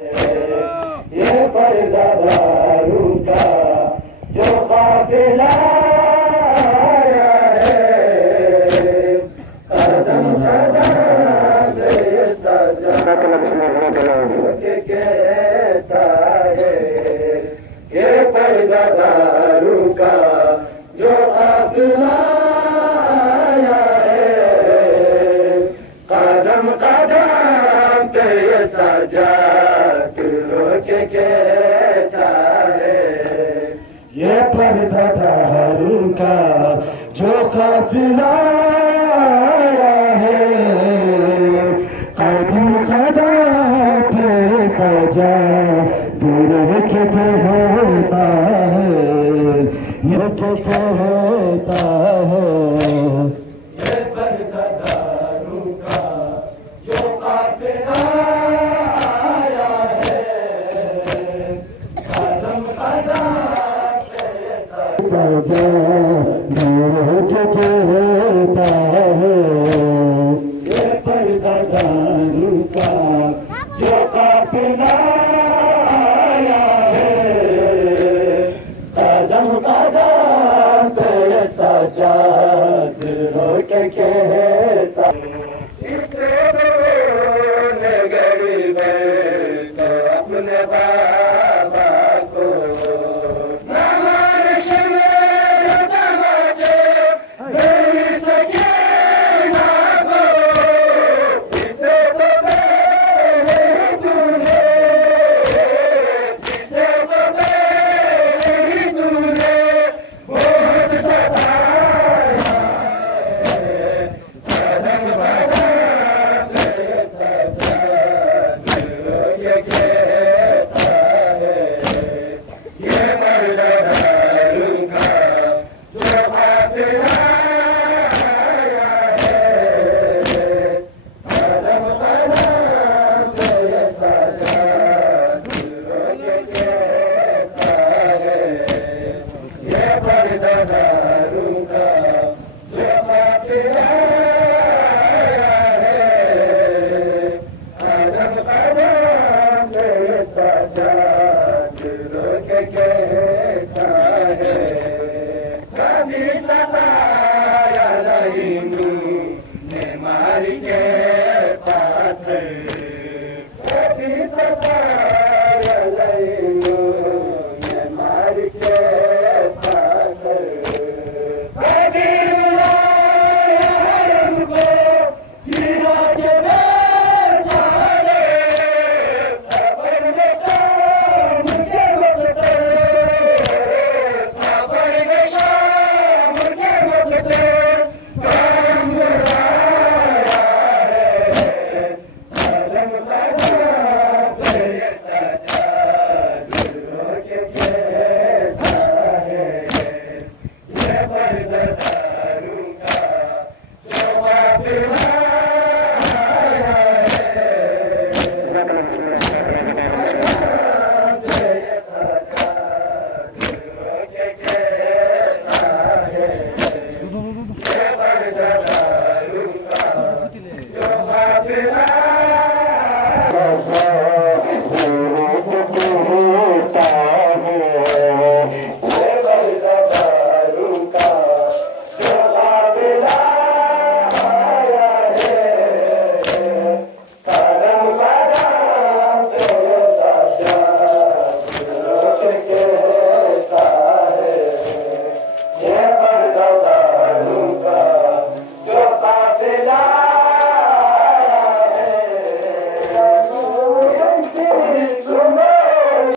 ये परदारू का जो काफिला आया है, कदम कदम पे सजा के कहता है। ये परदारू का जो काफिला आया है, कदम कदम पे सजा के कहता है। ये परदारू का जो काफिला आया है, कदम कदम पे सजा के कहता है। ये क्या कहता है। ये परदारू का जो काफिला सजा के कहता है। ये परदारू का जो काफिला आया है, कदम कदम पे सजा के कहता है। गरीब तो अपने बाबा को मारी के पास